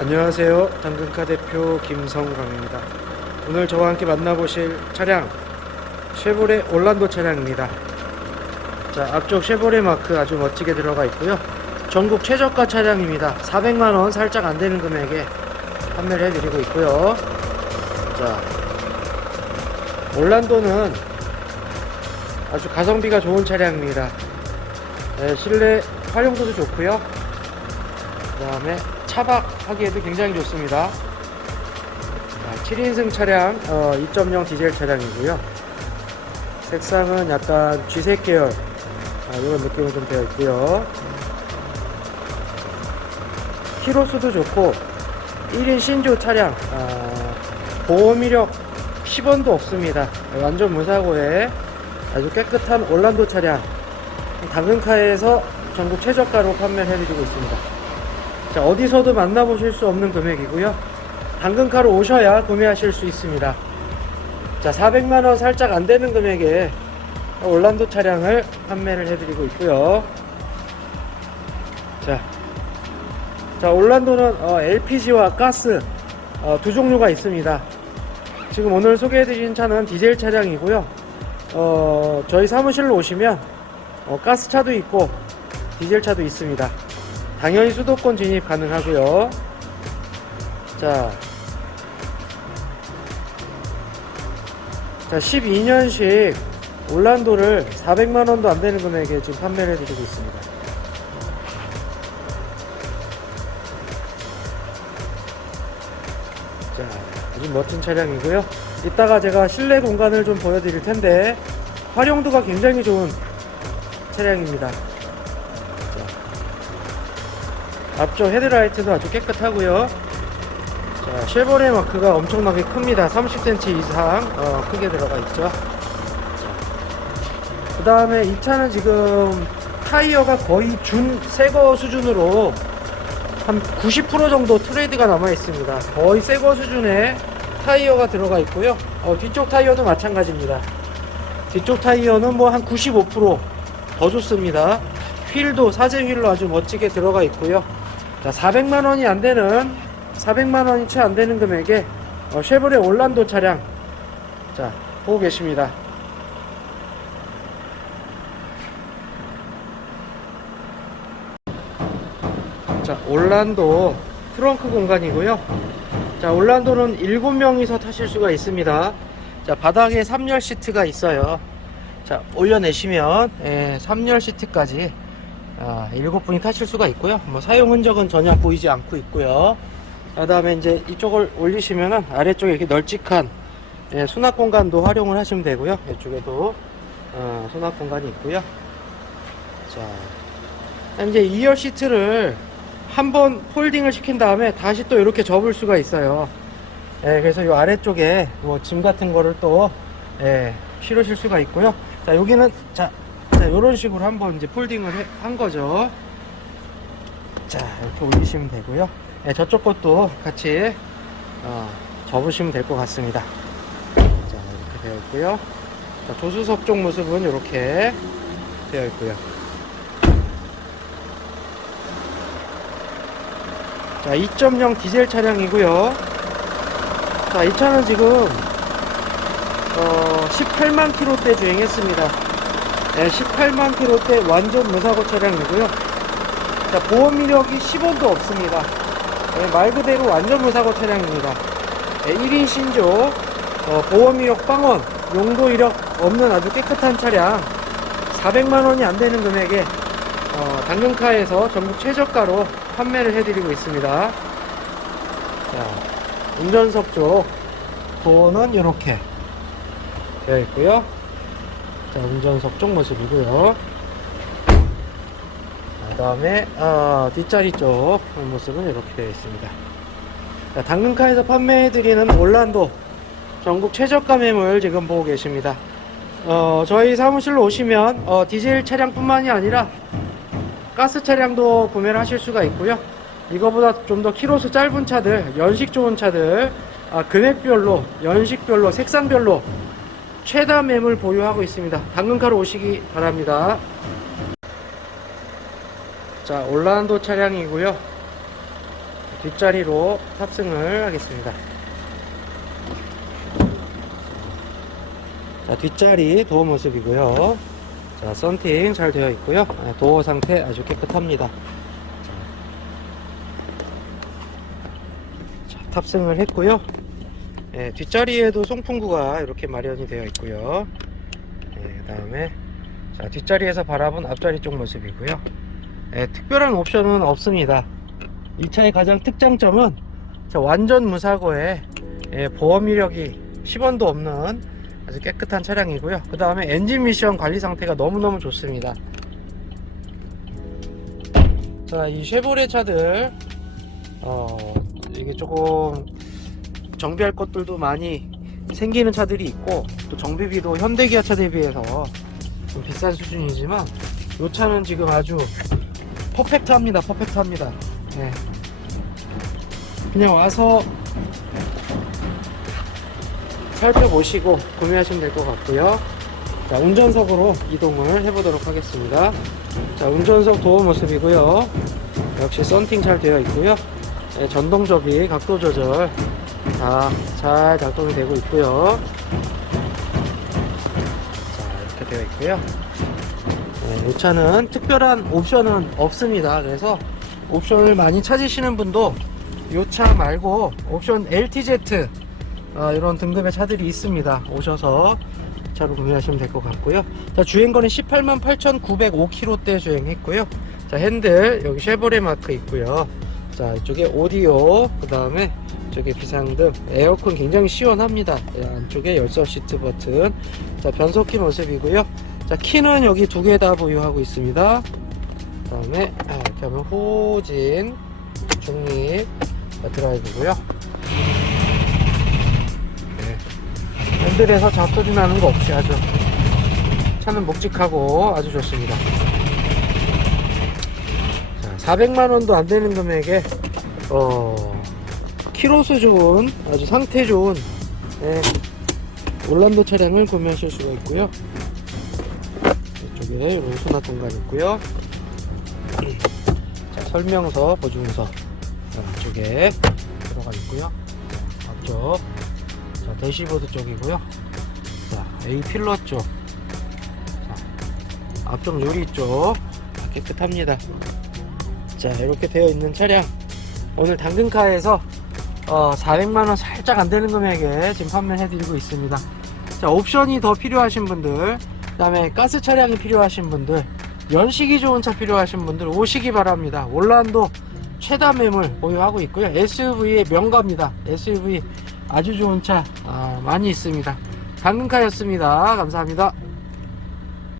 안녕하세요. 당근카 대표 김성광입니다. 오늘 저와 함께 만나보실 차량 쉐보레 올란도 차량입니다. 자, 앞쪽 쉐보레 마크 아주 멋지게 들어가 있고요. 전국 최저가 차량입니다. 400만 원 살짝 안 되는 금액에 판매를 해드리고 있고요. 자, 올란도는 아주 가성비가 좋은 차량입니다. 네, 실내 활용도도 좋고요. 그 다음에 차박하기에도 굉장히 좋습니다. 자, 7인승 차량 어, 2.0 디젤 차량이고요. 색상은 약간 쥐색 계열 아, 이런 느낌이 좀 되어 있고요. 키로수도 좋고 1인 신조 차량 아, 보호미력 10원도 없습니다. 완전 무사고에 아주 깨끗한 올란도 차량 당근카에서 전국 최저가로 판매를 해드리고 있습니다. 자, 어디서도 만나보실 수 없는 금액이고요. 당근카로 오셔야 구매하실 수 있습니다. 자, 400만원 살짝 안 되는 금액에 올란도 차량을 판매를 해드리고 있고요. 자, 자 올란도는 어, LPG와 가스 어, 두 종류가 있습니다. 지금 오늘 소개해드린 차는 디젤 차량이고요. 어, 저희 사무실로 오시면 어, 가스차도 있고 디젤 차도 있습니다. 당연히 수도권 진입 가능하고요. 자, 자 12년식 올란도를 400만 원도 안 되는 금액에 지금 판매를 해드리고 있습니다. 자, 아주 멋진 차량이고요. 이따가 제가 실내 공간을 좀 보여드릴 텐데 활용도가 굉장히 좋은 차량입니다. 앞쪽 헤드라이트도 아주 깨끗하고요. 자, 쉐보레 마크가 엄청나게 큽니다. 30cm 이상 어, 크게 들어가 있죠. 그 다음에 이 차는 지금 타이어가 거의 준 새거 수준으로 한 90% 정도 트레이드가 남아 있습니다. 거의 새거 수준의 타이어가 들어가 있고요. 어, 뒤쪽 타이어도 마찬가지입니다. 뒤쪽 타이어는 뭐 한 95%더 좋습니다. 휠도 사제 휠로 아주 멋지게 들어가 있고요. 자, 400만 원이 안 되는 400만 원이 채 안 되는 금액에 어, 쉐보레 올란도 차량 자 보고 계십니다. 자 올란도 트렁크 공간이고요. 자 올란도는 7명이서 타실 수가 있습니다. 자 바닥에 3열 시트가 있어요. 자 올려내시면 예, 3열 시트까지 아, 7분이 타실 수가 있고요. 뭐 사용 흔적은 전혀 보이지 않고 있고요. 그 다음에 이제 이쪽을 올리시면은 아래쪽에 이렇게 널찍한 예, 수납 공간도 활용을 하시면 되고요. 이쪽에도 어, 수납 공간이 있고요. 자, 이제 2열 시트를 한번 폴딩을 시킨 다음에 다시 또 이렇게 접을 수가 있어요. 예, 그래서 이 아래쪽에 뭐 짐 같은 거를 또 예, 실으실 수가 있고요. 자, 여기는 자, 자, 이런 식으로 한번 이제 폴딩을 해- 한 거죠. 자, 이렇게 올리시면 되고요. 예, 저쪽 것도 같이 어, 접으시면 될 것 같습니다. 자, 이렇게 되어 있고요. 자, 조수석 쪽 모습은 이렇게 되어 있고요. 자, 2.0 디젤 차량이고요. 자, 이 차는 지금 어, 18만 킬로대 주행했습니다. 네, 18만 킬로대 완전 무사고 차량이고요. 자, 보험 이력이 10원도 없습니다. 네, 말 그대로 완전 무사고 차량입니다. 네, 1인 신조, 어, 보험 이력 빵원, 용도 이력 없는 아주 깨끗한 차량, 400만 원이 안 되는 금액에 어, 당근카에서 전국 최저가로 판매를 해드리고 있습니다. 자, 운전석 쪽 도어는 이렇게 되어 있고요. 자, 운전석 쪽 모습이고요. 그 다음에 어, 뒷자리 쪽 모습은 이렇게 되어 있습니다. 자, 당근카에서 판매해드리는 올란도 전국 최저가 매물 지금 보고 계십니다. 어, 저희 사무실로 오시면 어, 디젤 차량뿐만이 아니라 가스 차량도 구매를 하실 수가 있고요. 이거보다 좀 더 키로수 짧은 차들, 연식 좋은 차들, 아, 금액별로, 연식별로, 색상별로 최다 매물 보유하고 있습니다. 당근카로 오시기 바랍니다. 자, 올란도 차량이고요. 뒷자리로 탑승을 하겠습니다. 자, 뒷자리 도어 모습이고요. 자, 썬팅 잘 되어 있고요. 아, 도어 상태 아주 깨끗합니다. 자, 탑승을 했고요. 예, 뒷자리에도 송풍구가 이렇게 마련이 되어 있고요. 그 다음에 자, 뒷자리에서 바라본 앞자리 쪽 모습이고요. 예, 특별한 옵션은 없습니다. 이 차의 가장 특장점은 자, 완전 무사고에 예, 보험 이력이 10원도 없는 아주 깨끗한 차량이고요. 그 다음에 엔진 미션 관리 상태가 너무너무 좋습니다. 자, 이 쉐보레 차들, 어, 이게 조금 정비할 것들도 많이 생기는 차들이 있고, 또 정비비도 현대기아 차 대비해서 좀 비싼 수준이지만, 이 차는 지금 아주 퍼펙트합니다. 퍼펙트합니다. 네. 그냥 와서 살펴보시고 구매하시면 될 것 같고요. 자, 운전석으로 이동을 해보도록 하겠습니다. 자, 운전석 도어 모습이고요. 역시 썬팅 잘 되어 있고요. 네, 전동 접이 각도 조절 다잘 작동이 되고 있고요. 자, 이렇게 되어 있고요. 네, 이 차는 특별한 옵션은 없습니다. 그래서 옵션을 많이 찾으시는 분도 이 차 말고 옵션 LTZ 어, 이런 등급의 차들이 있습니다. 오셔서 차로 구매하시면 될 것 같고요. 자, 주행거리 18만 8,905km대 주행했고요. 자, 핸들 여기 쉐보레 마크 있고요. 자, 이쪽에 오디오, 그 다음에 이쪽에 비상등, 에어컨 굉장히 시원합니다. 예, 안쪽에 열선 시트 버튼, 자, 변속키 모습이고요. 자, 키는 여기 두 개 다 보유하고 있습니다. 그 다음에 아, 이렇게 하면 후진, 중립, 자, 드라이브고요. 핸들에서 잡소리 나는 거 없이 아주 차는 묵직하고 아주 좋습니다. 자, 400만원도 안 되는 금액에, 어, 키로수 좋은, 아주 상태 좋은, 예, 올란도 차량을 구매하실 수가 있고요. 이쪽에 이런 수납 공간 있고요. 자, 설명서, 보증서. 자, 이쪽에 들어가 있고요. 자, 앞쪽. 자, 대시보드 쪽이고요. 자, A 필러 쪽. 자, 앞쪽 유리 쪽. 다 깨끗합니다. 자, 이렇게 되어 있는 차량. 오늘 당근카에서 어, 400만원 살짝 안 되는 금액에 지금 판매해드리고 있습니다. 자, 옵션이 더 필요하신 분들, 그 다음에 가스 차량이 필요하신 분들, 연식이 좋은 차 필요하신 분들 오시기 바랍니다. 올란도 최다 매물 보유하고 있고요. SUV의 명가입니다. SUV 아주 좋은 차 아, 많이 있습니다. 당근카였습니다. 감사합니다.